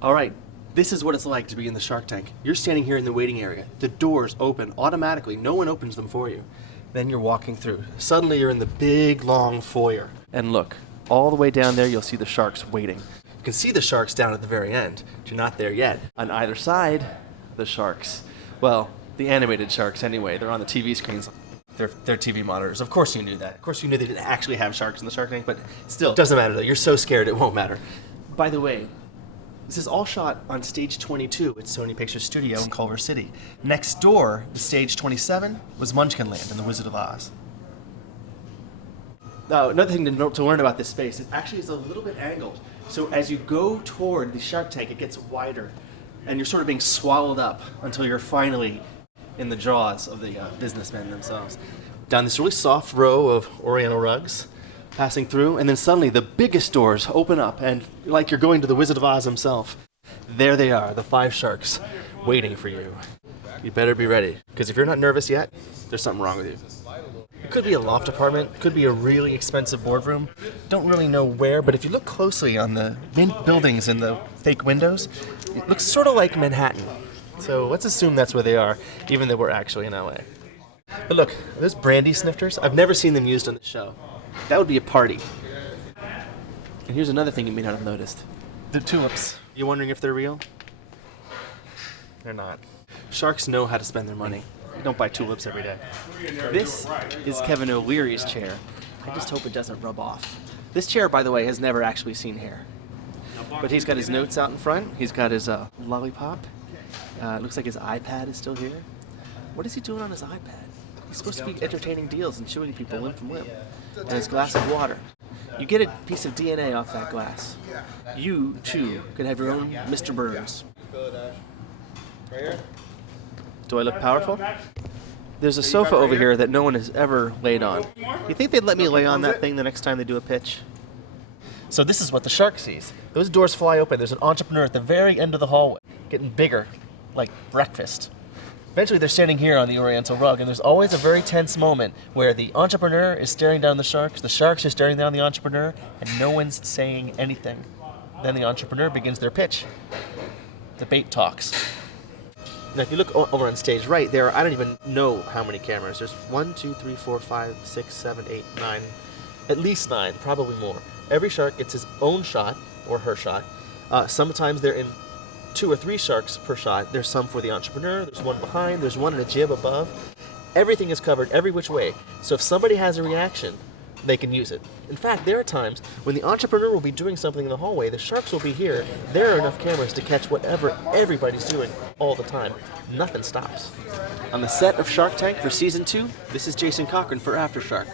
All right, this is what it's like to be in the Shark Tank. You're standing here in the waiting area. The doors open automatically. No one opens them for you. Then you're walking through. Suddenly you're in the big, long foyer. And look, all the way down there you'll see the sharks waiting. You can see the sharks down at the very end, but you're not there yet. On either side, the sharks. Well, the animated sharks anyway. They're on the TV screens. They're TV monitors. Of course you knew that. Of course you knew they didn't actually have sharks in the Shark Tank, but still, it doesn't matter though. You're so scared it won't matter. By the way, this is all shot on stage 22 at Sony Pictures Studio in Culver City. Next door, to stage 27, was Munchkinland in The Wizard of Oz. Another thing to learn about this space, it actually is a little bit angled. So as you go toward the Shark Tank, it gets wider, and you're sort of being swallowed up until you're finally in the jaws of the businessmen themselves. Down this really soft row of Oriental rugs, passing through, and then suddenly the biggest doors open up, and like you're going to the Wizard of Oz himself. There they are, the 5 sharks, waiting for you. You better be ready, because if you're not nervous yet, there's something wrong with you. It could be a loft apartment, it could be a really expensive boardroom. Don't really know where, but if you look closely on the buildings and the fake windows, it looks sort of like Manhattan. So let's assume that's where they are, even though we're actually in LA. But look, those brandy snifters, I've never seen them used on the show. That would be a party. And here's another thing you may not have noticed. The tulips. You wondering if they're real? They're not. Sharks know how to spend their money. They don't buy tulips every day. This is Kevin O'Leary's chair. I just hope it doesn't rub off. This chair, by the way, has never actually seen hair. But he's got his notes out in front. He's got his lollipop. It looks like his iPad is still here. What is he doing on his iPad? He's supposed to be entertaining deals and showing people limb from limb. And his glass of water. You get a piece of DNA off that glass. You, too, could have your own Mr. Burns. Do I look powerful? There's a sofa over here that no one has ever laid on. You think they'd let me lay on that thing the next time they do a pitch? So this is what the shark sees. Those doors fly open. There's an entrepreneur at the very end of the hallway, getting bigger, like breakfast. Eventually they're standing here on the Oriental rug, and there's always a very tense moment where the entrepreneur is staring down the sharks are staring down the entrepreneur, and no one's saying anything. Then the entrepreneur begins their pitch. The bait talks. Now if you look over on stage right, there are, I don't even know how many cameras. There's 1, 2, 3, 4, 5, 6, 7, 8, 9, at least 9, probably more. Every shark gets his own shot, or her shot. Sometimes they're in 2 or 3 sharks per shot. There's some for the entrepreneur, there's one behind, there's one in a jib above. Everything is covered every which way. So if somebody has a reaction, they can use it. In fact, there are times when the entrepreneur will be doing something in the hallway, the sharks will be here. There are enough cameras to catch whatever everybody's doing all the time. Nothing stops. On the set of Shark Tank for Season 2, this is Jason Cochran for Aftershark.